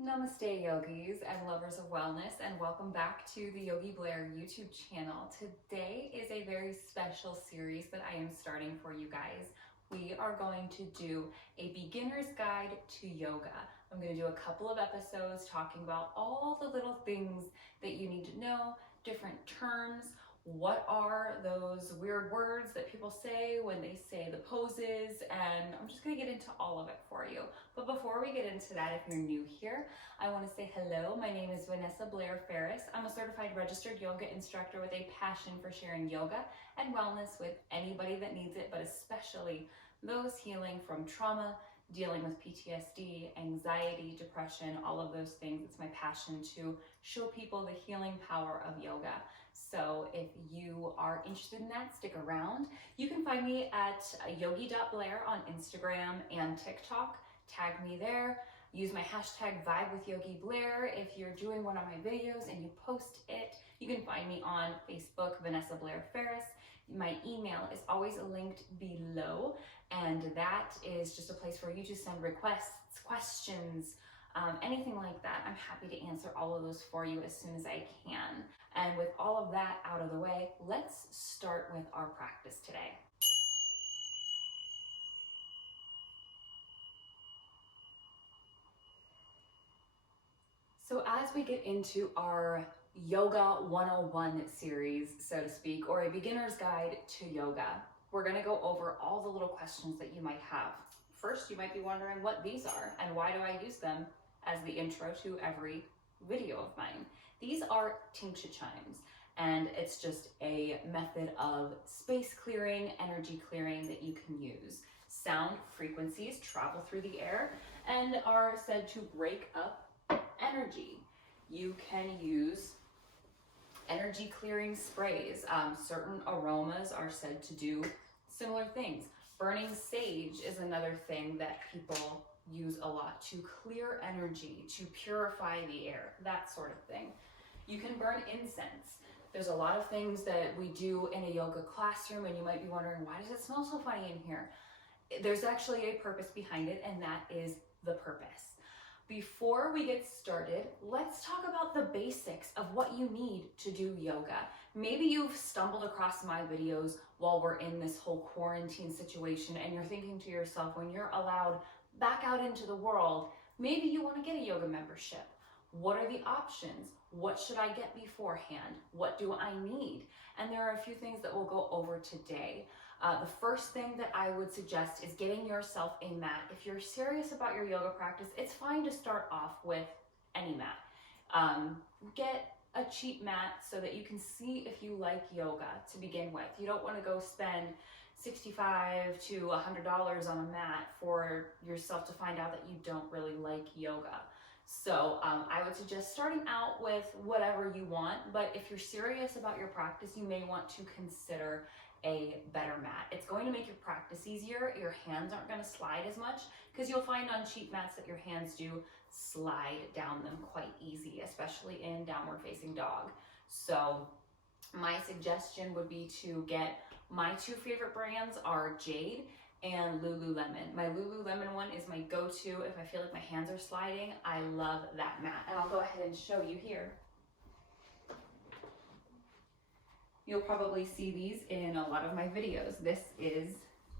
Namaste yogis and lovers of wellness, and welcome back to the Yogi Blair YouTube channel. Today is a very special series that I am starting for you guys. We are going to do a beginner's guide to yoga. I'm going to do a couple of episodes talking about all the little things that you need to know, different terms. What are those weird words that people say when they say the poses? And I'm just going to get into all of it for you. But before we get into that, if you're new here, I want to say hello. My name is Vanessa Blair Ferris. I'm a certified registered yoga instructor with a passion for sharing yoga and wellness with anybody that needs it, but especially those healing from trauma, dealing with PTSD, anxiety, depression, all of those things. It's my passion to show people the healing power of yoga. So if you are interested in that, stick around. You can find me at yogi.blair on Instagram and TikTok. Tag me there. Use my hashtag #VibeWithYogiBlair. If you're doing one of my videos and you post it, you can find me on Facebook, Vanessa Blair Ferris. My email is always linked below, and that is just a place for you to send requests, questions, anything like that. I'm happy to answer all of those for you as soon as I can. And with all of that out of the way, let's start with our practice today. So as we get into our Yoga 101 series, so to speak, or a beginner's guide to yoga, we're going to go over all the little questions that you might have. First, you might be wondering what these are and why do I use them as the intro to every video of mine. These are Tingshi chimes, and it's just a method of space clearing, energy clearing that you can use. Sound frequencies travel through the air and are said to break up energy. You can use energy clearing sprays. Certain aromas are said to do similar things. Burning sage is another thing that people use a lot to clear energy, to purify the air, that sort of thing. You can burn incense. There's a lot of things that we do in a yoga classroom, and you might be wondering, why does it smell so funny in here? There's actually a purpose behind it, and that is the purpose. Before we get started, let's talk about the basics of what you need to do yoga. Maybe you've stumbled across my videos while we're in this whole quarantine situation and you're thinking to yourself, when you're allowed back out into the world, maybe you want to get a yoga membership. What are the options? What should I get beforehand? What do I need? And there are a few things that we'll go over today. The first thing that I would suggest is getting yourself a mat. If you're serious about your yoga practice, it's fine to start off with any mat. Get a cheap mat so that you can see if you like yoga to begin with. You don't want to go spend $65 to $100 on a mat for yourself to find out that you don't really like yoga. So I would suggest starting out with whatever you want, but if you're serious about your practice, you may want to consider a better mat. It's going to make your practice easier. Your hands aren't going to slide as much because you'll find on cheap mats that your hands do slide down them quite easy, especially in downward facing dog. So my suggestion would be to get, my two favorite brands are Jade and Lululemon. My Lululemon one is my go-to if I feel like my hands are sliding. I love that mat, and I'll go ahead and show you here. You'll probably see these in a lot of my videos. This is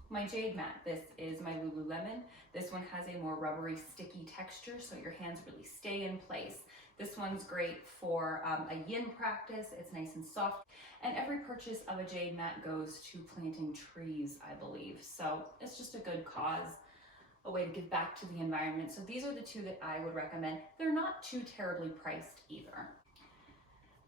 my Jade mat. This is my Lululemon. This one has a more rubbery, sticky texture, so your hands really stay in place. This one's great for a yin practice. It's nice and soft. And every purchase of a Jade mat goes to planting trees, I believe. So it's just a good cause, a way to give back to the environment. So these are the two that I would recommend. They're not too terribly priced either.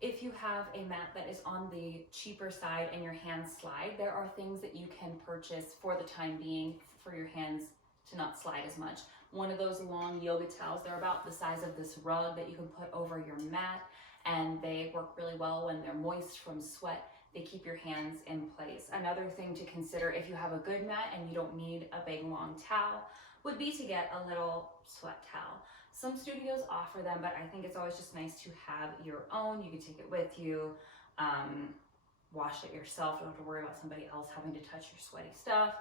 If you have a mat that is on the cheaper side and your hands slide, there are things that you can purchase for the time being for your hands to not slide as much. One of those long yoga towels, they're about the size of this rug that you can put over your mat, and they work really well when they're moist from sweat. They keep your hands in place. Another thing to consider if you have a good mat and you don't need a big long towel would be to get a little sweat towel. Some studios offer them, but I think it's always just nice to have your own. You can take it with you, wash it yourself. You don't have to worry about somebody else having to touch your sweaty stuff.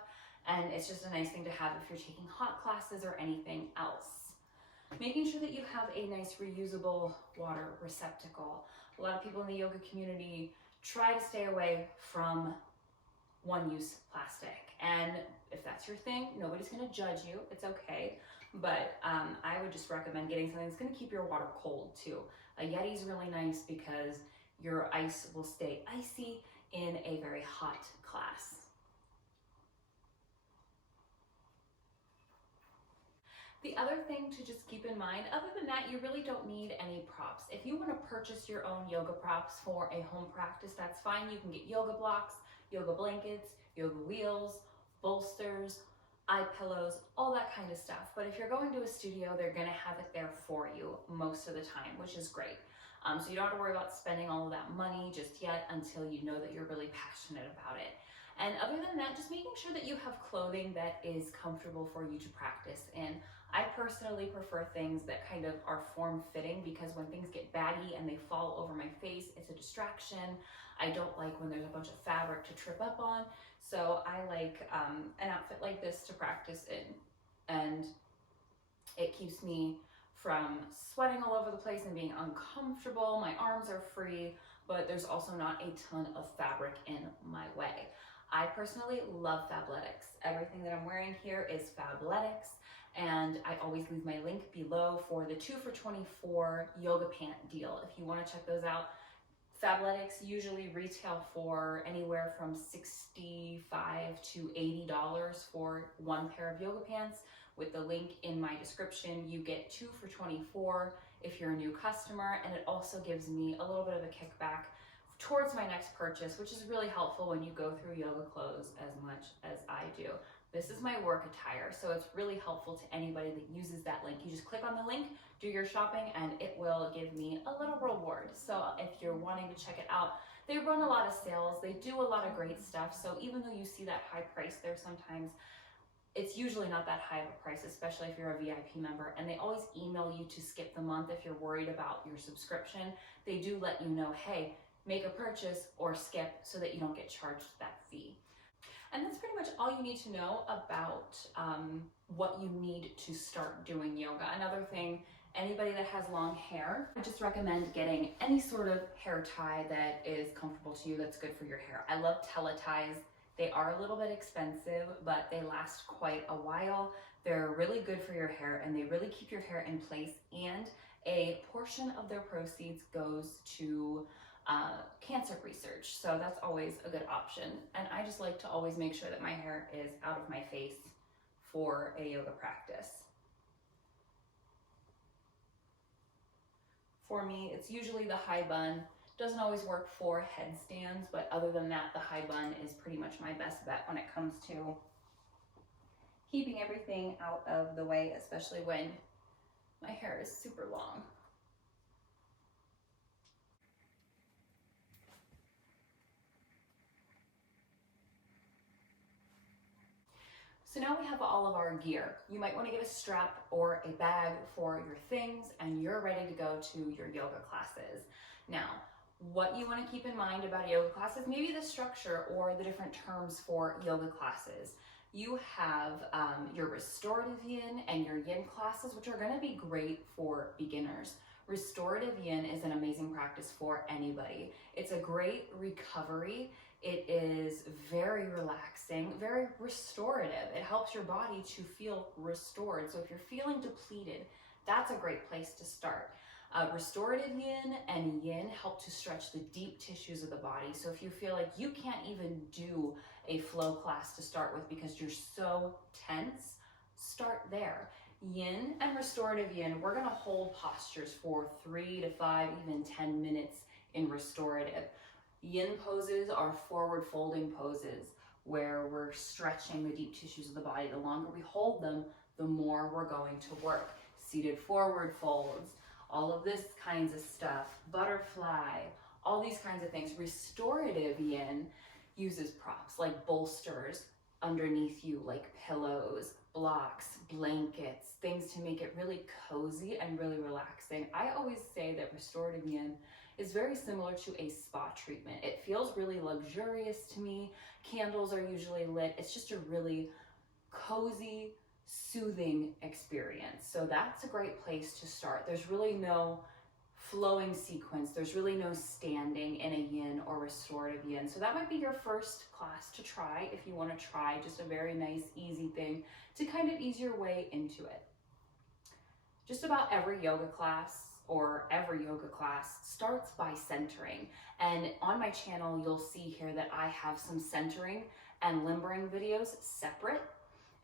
And it's just a nice thing to have if you're taking hot classes or anything else. Making sure that you have a nice reusable water receptacle. A lot of people in the yoga community try to stay away from one-use plastic. And if that's your thing, nobody's gonna judge you, it's okay. But I would just recommend getting something that's gonna keep your water cold too. A Yeti's really nice because your ice will stay icy in a very hot class. The other thing to just keep in mind, other than that, you really don't need any props. If you want to purchase your own yoga props for a home practice, that's fine. You can get yoga blocks, yoga blankets, yoga wheels, bolsters, eye pillows, all that kind of stuff. But if you're going to a studio, they're going to have it there for you most of the time, which is great. So you don't have to worry about spending all of that money just yet until you know that you're really passionate about it. And other than that, just making sure that you have clothing that is comfortable for you to practice in. I personally prefer things that kind of are form-fitting because when things get baggy and they fall over my face, it's a distraction. I don't like when there's a bunch of fabric to trip up on. So I like an outfit like this to practice in. And it keeps me from sweating all over the place and being uncomfortable. My arms are free, but there's also not a ton of fabric in my way. I personally love Fabletics. Everything that I'm wearing here is Fabletics, and I always leave my link below for the 2 for $24 yoga pant deal. If you want to check those out, Fabletics usually retail for anywhere from $65 to $80 for one pair of yoga pants. With the link in my description, you get 2 for $24 if you're a new customer, and it also gives me a little bit of a kickback towards my next purchase, which is really helpful when you go through yoga clothes as much as I do. This is my work attire, so it's really helpful to anybody that uses that link. You just click on the link, do your shopping, and it will give me a little reward. So if you're wanting to check it out, they run a lot of sales. They do a lot of great stuff. So even though you see that high price there sometimes, it's usually not that high of a price, especially if you're a VIP member. And they always email you to skip the month if you're worried about your subscription. They do let you know, hey, make a purchase or skip so that you don't get charged that fee. And that's pretty much all you need to know about what you need to start doing yoga. Another thing, anybody that has long hair, I just recommend getting any sort of hair tie that is comfortable to you, that's good for your hair. I love teleties. They are a little bit expensive, but they last quite a while. They're really good for your hair and they really keep your hair in place, and a portion of their proceeds goes to cancer research. So that's always a good option. And I just like to always make sure that my hair is out of my face for a yoga practice. For me, it's usually the high bun. Doesn't always work for headstands, but other than that, the high bun is pretty much my best bet when it comes to keeping everything out of the way, especially when my hair is super long. So now we have all of our gear. You might want to get a strap or a bag for your things, and you're ready to go to your yoga classes. Now, what you want to keep in mind about yoga classes, maybe the structure or the different terms for yoga classes. You have your restorative yin and your yin classes, which are going to be great for beginners. Restorative yin is an amazing practice for anybody. It's a great recovery. It is very relaxing, very restorative. It helps your body to feel restored. So if you're feeling depleted, that's a great place to start. Restorative yin and yin help to stretch the deep tissues of the body. So if you feel like you can't even do a flow class to start with because you're so tense, start there. Yin and restorative yin, we're gonna hold postures for 3 to 5, even 10 minutes in restorative. Yin poses are forward folding poses where we're stretching the deep tissues of the body. The longer we hold them, the more we're going to work. Seated forward folds, all of this kinds of stuff, butterfly, all these kinds of things. Restorative yin uses props like bolsters underneath you, like pillows, blocks, blankets, things to make it really cozy and really relaxing. I always say that restorative yin is very similar to a spa treatment. It feels really luxurious to me. Candles are usually lit. It's just a really cozy, soothing experience. So that's a great place to start. There's really no flowing sequence. There's really no standing in a yin or restorative yin. So that might be your first class to try if you want to try just a very nice, easy thing to kind of ease your way into it. Just about every yoga class starts by centering. And on my channel, you'll see here that I have some centering and limbering videos separate.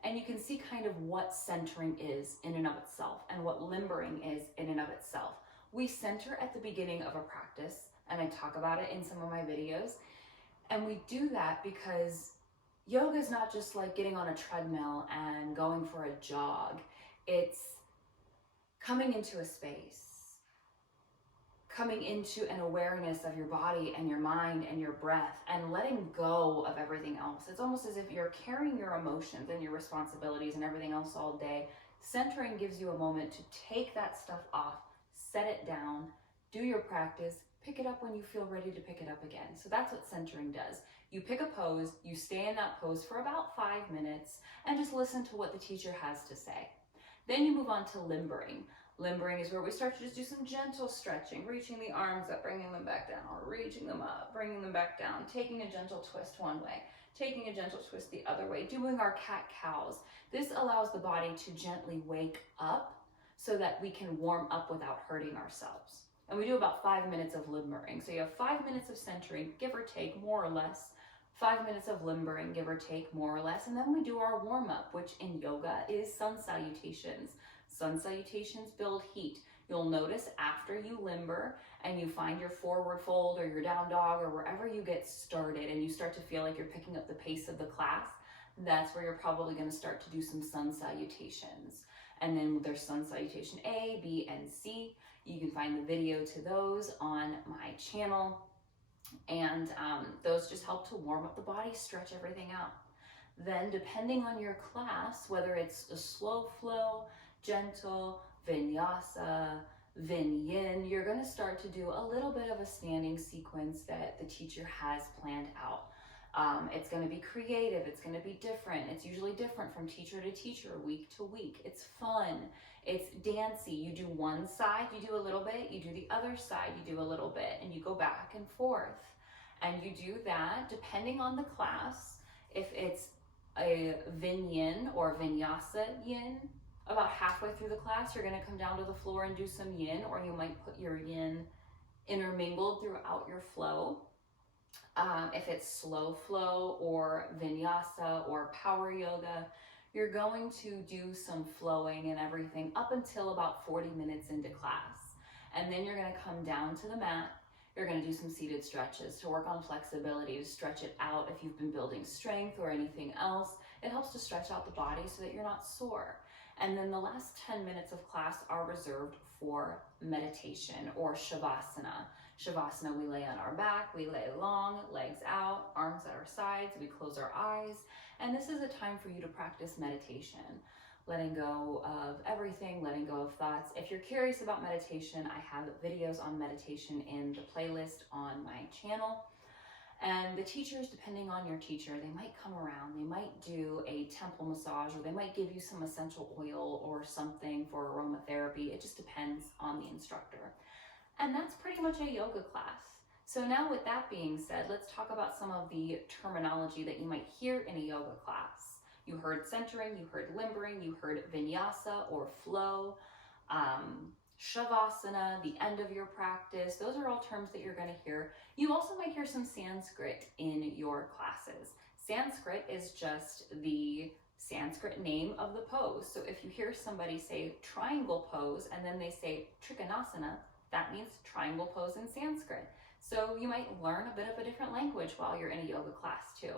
And you can see kind of what centering is in and of itself and what limbering is in and of itself. We center at the beginning of a practice, and I talk about it in some of my videos. And we do that because yoga is not just like getting on a treadmill and going for a jog. It's coming into a space, coming into an awareness of your body and your mind and your breath and letting go of everything else. It's almost as if you're carrying your emotions and your responsibilities and everything else all day. Centering gives you a moment to take that stuff off, set it down, do your practice, pick it up when you feel ready to pick it up again. So that's what centering does. You pick a pose, you stay in that pose for about 5 minutes and just listen to what the teacher has to say. Then you move on to limbering. Limbering is where we start to just do some gentle stretching, reaching the arms up, bringing them back down, or reaching them up, bringing them back down, taking a gentle twist one way, taking a gentle twist the other way, doing our cat-cows. This allows the body to gently wake up so that we can warm up without hurting ourselves. And we do about 5 minutes of limbering. So you have 5 minutes of centering, give or take, more or less, 5 minutes of limbering, give or take, more or less, and then we do our warm-up, which in yoga is sun salutations. Sun salutations build heat. You'll notice after you limber and you find your forward fold or your down dog or wherever you get started and you start to feel like you're picking up the pace of the class, that's where you're probably going to start to do some sun salutations. And then there's sun salutation A, B, and C. You can find the video to those on my channel. And those just help to warm up the body, stretch everything out. Then depending on your class, whether it's a slow flow, gentle, vinyasa, vin yin, you're going to start to do a little bit of a standing sequence that the teacher has planned out. It's going to be creative. It's going to be different. It's usually different from teacher to teacher, week to week. It's fun. It's dancey. You do one side, you do a little bit. You do the other side, you do a little bit. And you go back and forth. And you do that depending on the class. If it's a vin yin or vinyasa yin, about halfway through the class, you're going to come down to the floor and do some yin, or you might put your yin intermingled throughout your flow. If it's slow flow or vinyasa or power yoga, you're going to do some flowing and everything up until about 40 minutes into class. And then you're going to come down to the mat. You're going to do some seated stretches to work on flexibility, to stretch it out if you've been building strength or anything else. It helps to stretch out the body so that you're not sore. And then the last 10 minutes of class are reserved for meditation or shavasana. Shavasana, we lay on our back, we lay long, legs out, arms at our sides, we close our eyes. And this is a time for you to practice meditation, letting go of everything, letting go of thoughts. If you're curious about meditation, I have videos on meditation in the playlist on my channel. And the teachers, depending on your teacher, they might come around, they might do a temple massage, or they might give you some essential oil or something for aromatherapy. It just depends on the instructor. And that's pretty much a yoga class. So now with that being said, let's talk about some of the terminology that you might hear in a yoga class. You heard centering, you heard limbering, you heard vinyasa or flow, shavasana, the end of your practice. Those are all terms that you're going to hear. You also might hear some Sanskrit in your classes. Sanskrit is just the Sanskrit name of the pose. So if you hear somebody say triangle pose and then they say Trikonasana, that means triangle pose in Sanskrit. So you might learn a bit of a different language while you're in a yoga class too.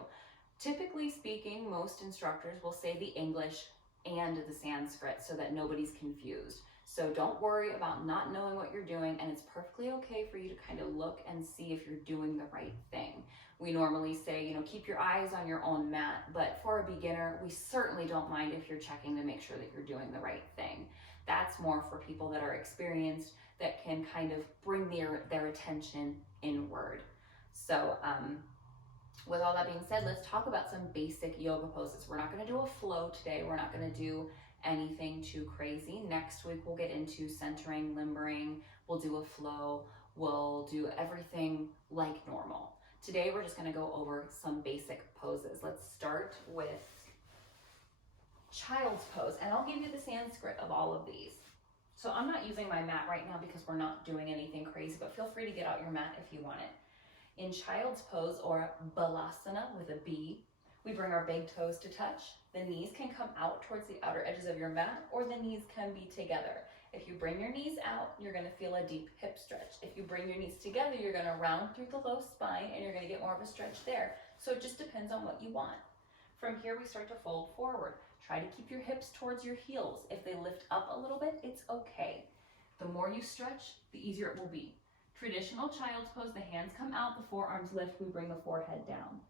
Typically speaking, most instructors will say the English and the Sanskrit so that nobody's confused. So don't worry about not knowing what you're doing, and it's perfectly okay for you to kind of look and see if you're doing the right thing. We normally say, keep your eyes on your own mat, but for a beginner, we certainly don't mind if you're checking to make sure that you're doing the right thing. That's more for people that are experienced, that can kind of bring their attention inward. So With all that being said, let's talk about some basic yoga poses. We're not going to do a flow today. We're not going to do anything too crazy. Next week, we'll get into centering, limbering. We'll do a flow. We'll do everything like normal. Today, we're just going to go over some basic poses. Let's start with child's pose, and I'll give you the Sanskrit of all of these. So I'm not using my mat right now because we're not doing anything crazy, but feel free to get out your mat if you want it. In child's pose, or balasana with a B, we bring our big toes to touch. The knees can come out towards the outer edges of your mat, or the knees can be together. If you bring your knees out, you're going to feel a deep hip stretch. If you bring your knees together, you're going to round through the low spine and you're going to get more of a stretch there. So it just depends on what you want. From here, we start to fold forward. Try to keep your hips towards your heels. If they lift up a little bit, it's okay. The more you stretch, the easier it will be. Traditional child's pose, the hands come out, the forearms lift, we bring the forehead down.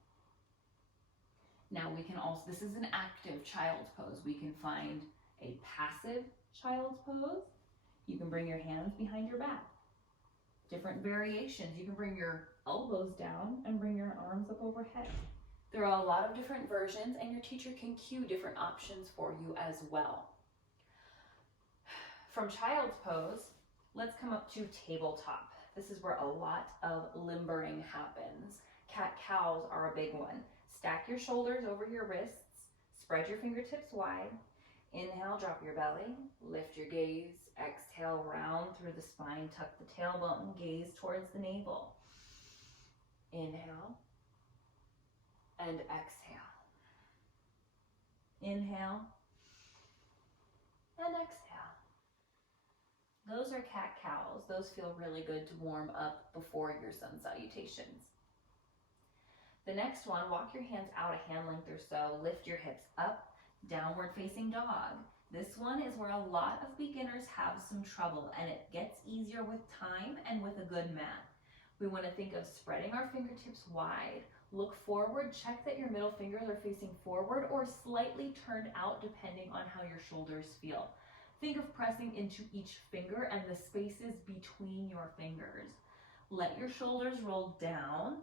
Now we can also, this is an active child's pose. We can find a passive child's pose. You can bring your hands behind your back. Different variations. You can bring your elbows down and bring your arms up overhead. There are a lot of different versions, and your teacher can cue different options for you as well. From child's pose, let's come up to tabletop. This is where a lot of limbering happens. Cat-cows are a big one. Stack your shoulders over your wrists, spread your fingertips wide. Inhale, drop your belly, lift your gaze. Exhale, round through the spine, tuck the tailbone, gaze towards the navel. Inhale and exhale. Inhale and exhale. Those are cat-cows. Those feel really good to warm up before your sun salutations. The next one, walk your hands out a hand length or so, lift your hips up, downward facing dog. This one is where a lot of beginners have some trouble, and it gets easier with time and with a good mat. We want to think of spreading our fingertips wide. Look forward, check that your middle fingers are facing forward or slightly turned out depending on how your shoulders feel. Think of pressing into each finger and the spaces between your fingers. Let your shoulders roll down.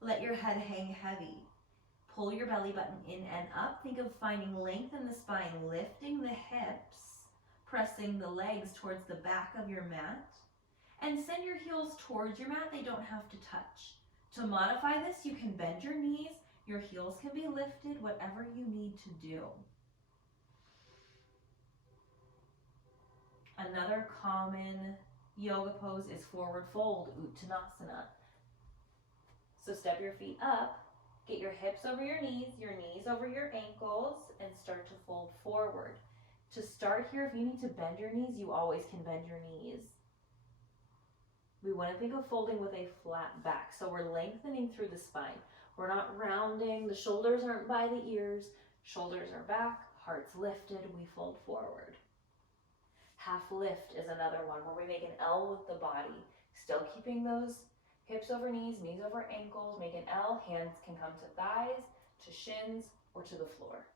Let your head hang heavy. Pull your belly button in and up. Think of finding length in the spine, lifting the hips, pressing the legs towards the back of your mat, and send your heels towards your mat. They don't have to touch. To modify this, you can bend your knees, your heels can be lifted, whatever you need to do. Another common yoga pose is forward fold, Uttanasana. So step your feet up, get your hips over your knees over your ankles, and start to fold forward. To start here, if you need to bend your knees, you always can bend your knees. We want to think of folding with a flat back. So we're lengthening through the spine. We're not rounding. The shoulders aren't by the ears. Shoulders are back, heart's lifted, we fold forward. Half lift is another one where we make an L with the body. Still keeping those hips over knees over ankles. Make an L. Hands can come to thighs, to shins, or to the floor.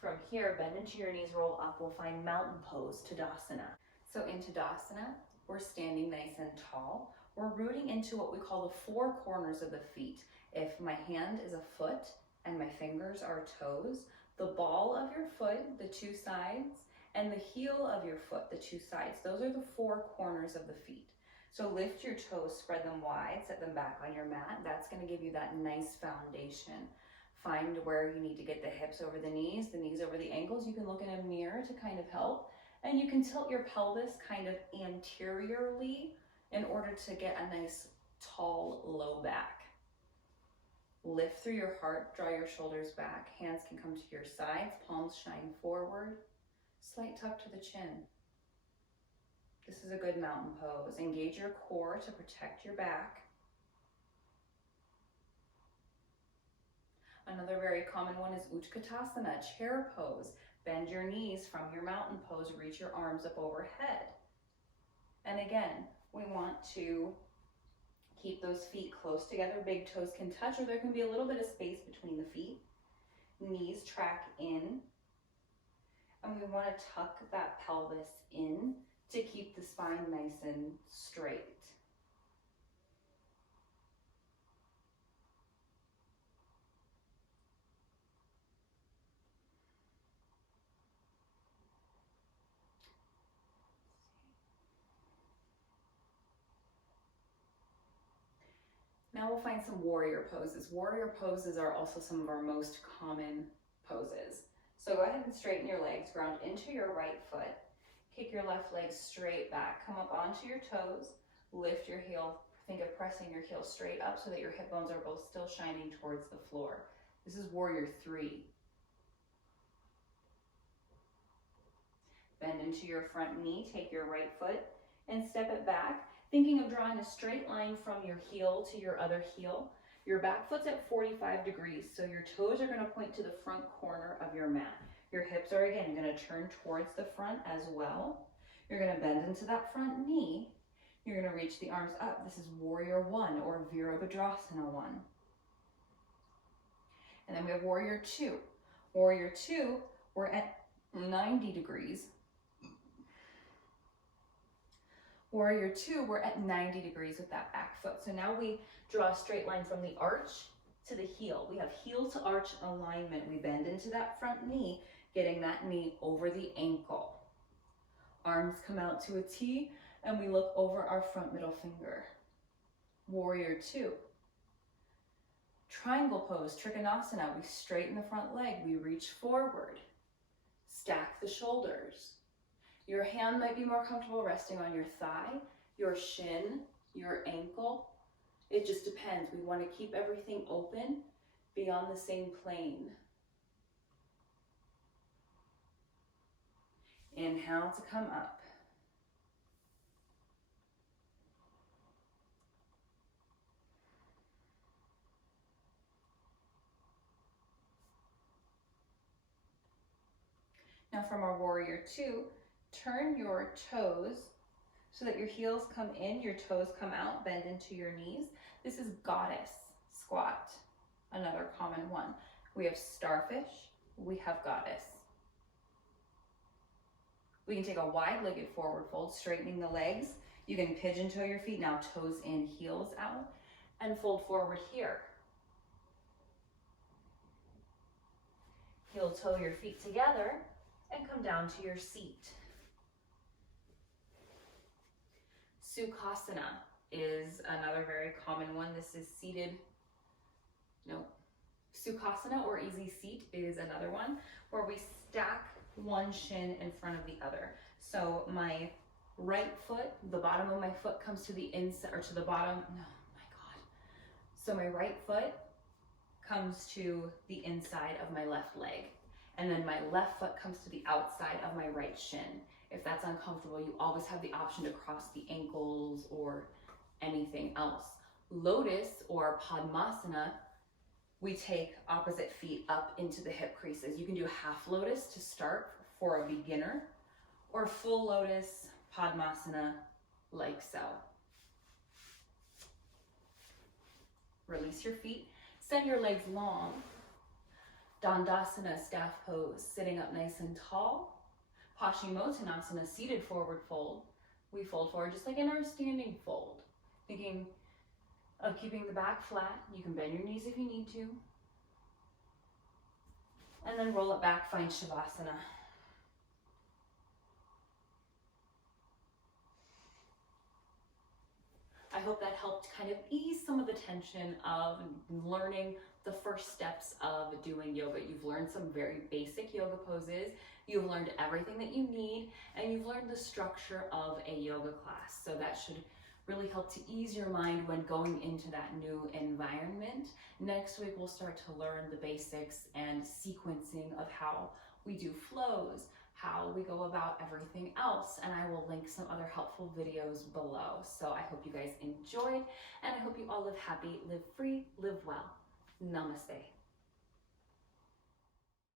From here, bend into your knees, roll up. We'll find mountain pose, Tadasana. So in Tadasana, we're standing nice and tall. We're rooting into what we call the four corners of the feet. If my hand is a foot and my fingers are toes, the ball of your foot, the two sides, and the heel of your foot, the two sides, those are the four corners of the feet. So lift your toes, spread them wide, set them back on your mat. That's going to give you that nice foundation. Find where you need to get the hips over the knees over the ankles. You can look in a mirror to kind of help. And you can tilt your pelvis kind of anteriorly in order to get a nice tall low back. Lift through your heart, draw your shoulders back. Hands can come to your sides, palms shine forward. Slight tuck to the chin. This is a good mountain pose. Engage your core to protect your back. Another very common one is Utkatasana, chair pose. Bend your knees from your mountain pose, reach your arms up overhead. And again, we want to keep those feet close together. Big toes can touch, or there can be a little bit of space between the feet. Knees track in. And we want to tuck that pelvis in to keep the spine nice and straight. Now we'll find some warrior poses. Warrior poses are also some of our most common poses. So go ahead and straighten your legs, ground into your right foot, kick your left leg straight back, come up onto your toes, lift your heel, think of pressing your heel straight up so that your hip bones are both still shining towards the floor. This is warrior 3. Bend into your front knee, take your right foot and step it back, thinking of drawing a straight line from your heel to your other heel. Your back foot's at 45 degrees, so your toes are going to point to the front corner of your mat. Your hips are again going to turn towards the front as well. You're going to bend into that front knee. You're going to reach the arms up. This is warrior 1 or Virabhadrasana 1. And then we have warrior 2. Warrior 2, we're at 90 degrees. Warrior 2, we're at 90 degrees with that back foot. So now we draw a straight line from the arch to the heel. We have heel to arch alignment. We bend into that front knee, getting that knee over the ankle. Arms come out to a T, and we look over our front middle finger. Warrior 2. Triangle pose, Trikonasana. We straighten the front leg. We reach forward. Stack the shoulders. Your hand might be more comfortable resting on your thigh, your shin, your ankle. It just depends. We want to keep everything open, be on the same plane. Inhale to come up. Now from our warrior 2, turn your toes so that your heels come in, your toes come out, bend into your knees. This is goddess squat, another common one. We have starfish, we have goddess. We can take a wide-legged forward fold, straightening the legs. You can pigeon toe your feet, now toes in, heels out, and fold forward here. Heel toe your feet together and come down to your seat. Sukhasana is another very common one. This is seated, Sukhasana or easy seat is another one where we stack one shin in front of the other. So my right foot, the bottom of my foot comes to the inside, or to the bottom, So my right foot comes to the inside of my left leg. And then my left foot comes to the outside of my right shin. If that's uncomfortable, you always have the option to cross the ankles or anything else. Lotus or Padmasana, we take opposite feet up into the hip creases. You can do half lotus to start for a beginner, or full lotus, Padmasana, like so. Release your feet, send your legs long. Dandasana, staff pose, sitting up nice and tall. Paschimottanasana, seated forward fold. We fold forward just like in our standing fold. Thinking of keeping the back flat. You can bend your knees if you need to. And then roll it back, find Shavasana. I hope that helped kind of ease some of the tension of learning the first steps of doing yoga. You've learned some very basic yoga poses. You've learned everything that you need, and you've learned the structure of a yoga class. So that should really help to ease your mind when going into that new environment. Next week, we'll start to learn the basics and sequencing of how we do flows, how we go about everything else, and I will link some other helpful videos below. So I hope you guys enjoyed, and I hope you all live happy, live free, live well. Namaste.